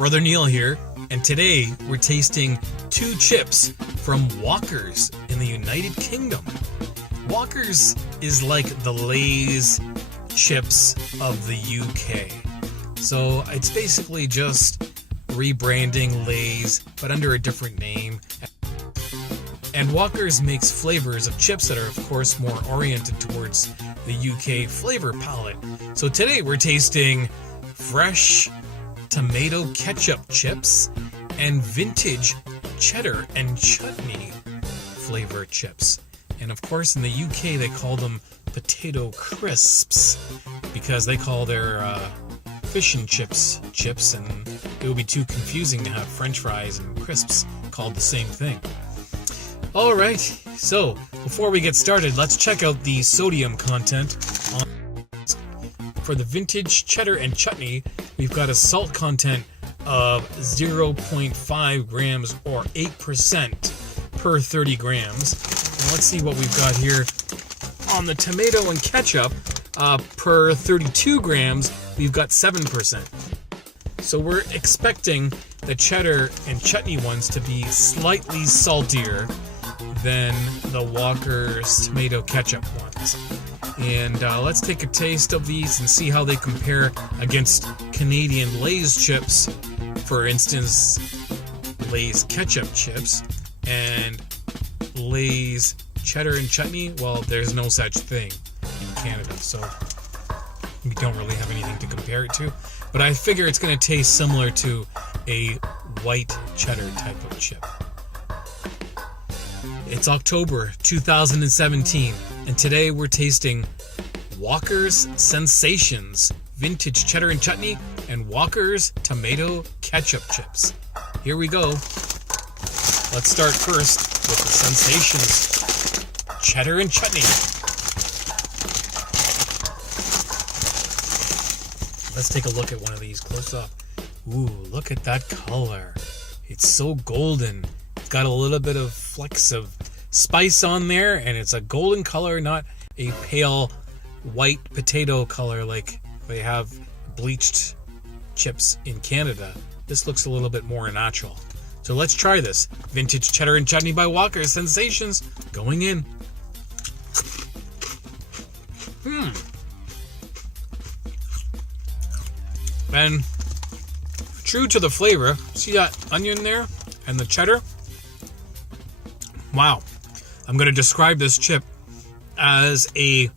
Brother Neil here, and today we're tasting two chips from Walkers in the United Kingdom. Walkers is like the Lay's chips of the UK. So it's basically just rebranding Lay's, but under a different name. And Walkers makes flavors of chips that are, of course, more oriented towards the UK flavor palette. So today we're tasting fresh tomato ketchup chips and vintage cheddar and chutney flavor chips. And of course, in the UK, they call them potato crisps because they call their fish and chips, and it would be too confusing to have French fries and crisps called the same thing. Alright, so before we get started, let's check out the sodium content. For the vintage cheddar and chutney, we've got a salt content of 0.5 grams or 8% per 30 grams. Now let's see what we've got here. On the tomato and ketchup, per 32 grams, we've got 7%. So we're expecting the cheddar and chutney ones to be slightly saltier than the Walkers Tomato Ketchup ones. And let's take a taste of these and see how they compare against Canadian Lay's chips. For instance, Lay's ketchup chips and Lay's cheddar and chutney. Well, there's no such thing in Canada, so we don't really have anything to compare it to. But I figure it's going to taste similar to a white cheddar type of chip. It's October 2017, and today we're tasting Walkers Sensations Vintage Cheddar and Chutney and Walkers Tomato Ketchup Chips. Here we go. Let's start first with the Sensations Cheddar and Chutney. Let's take a look at one of these close up. Ooh, look at that color. It's so golden. It's got a little bit of flecks of spice on there, and it's a golden color, not a pale white potato color like they have bleached chips in Canada. This looks a little bit more natural. So let's try this. Vintage cheddar and chutney by Walkers Sensations going in. And true to the flavor, see that onion there and the cheddar? Wow. I'm going to describe this chip as a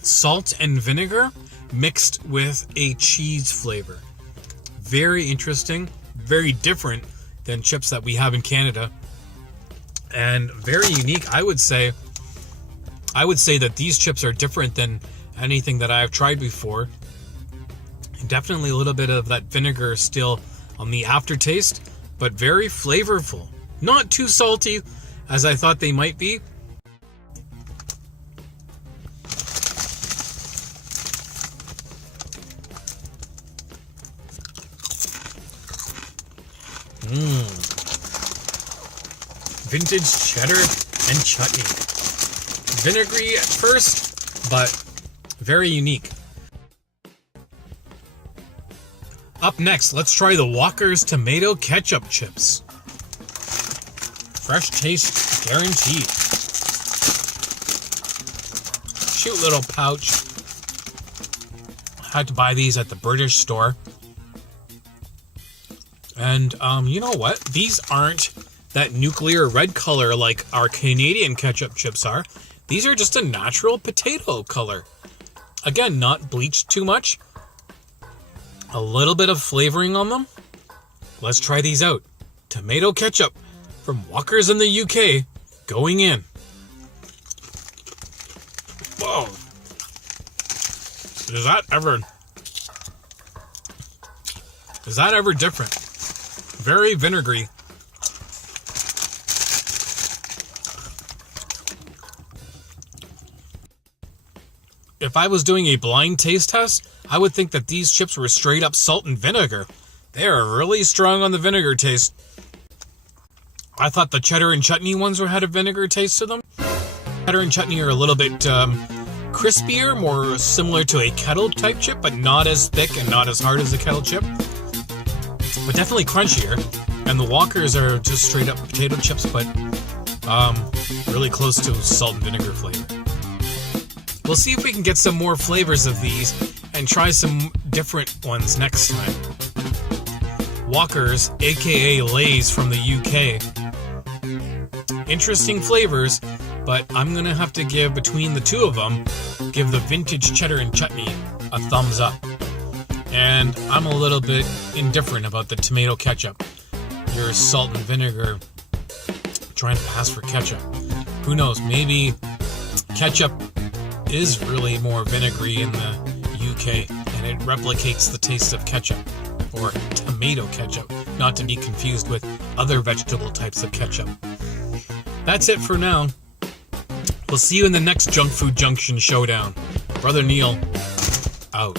salt and vinegar mixed with a cheese flavor. Very interesting, very different than chips that we have in Canada, and very unique. I would say that these chips are different than anything that I've tried before. Definitely a little bit of that vinegar still on the aftertaste, but very flavorful. Not too salty as I thought they might be. Vintage cheddar and chutney. Vinegary at first, but very unique. Up next, let's try the Walkers Tomato Ketchup Chips. Fresh taste guaranteed. Cute little pouch. Had to buy these at the British store. And you know what? These aren't that nuclear red color like our Canadian ketchup chips are. These are just a natural potato color. Again, not bleached too much. A little bit of flavoring on them. Let's try these out. Tomato ketchup from Walkers in the UK going in. Whoa. Is that ever different? Very vinegary. If I was doing a blind taste test, I would think that these chips were straight up salt and vinegar. They are really strong on the vinegar taste. I thought the cheddar and chutney ones had a vinegar taste to them. Cheddar and chutney are a little bit crispier, more similar to a kettle type chip, but not as thick and not as hard as a kettle chip. but definitely crunchier. And the Walkers are just straight up potato chips, but really close to salt and vinegar flavor. We'll see if we can get some more flavors of these and try some different ones next time. Walkers, aka Lay's from the UK. Interesting flavors, but I'm gonna have to give, between the two of them, give the vintage cheddar and chutney a thumbs up. And I'm a little bit indifferent about the tomato ketchup. Your salt and vinegar trying to pass for ketchup. Who knows, maybe ketchup is really more vinegary in the UK and it replicates the taste of ketchup, or tomato ketchup, not to be confused with other vegetable types of ketchup. That's it for now. We'll see you in the next Junk Food Junction Showdown. Brother Neil, out.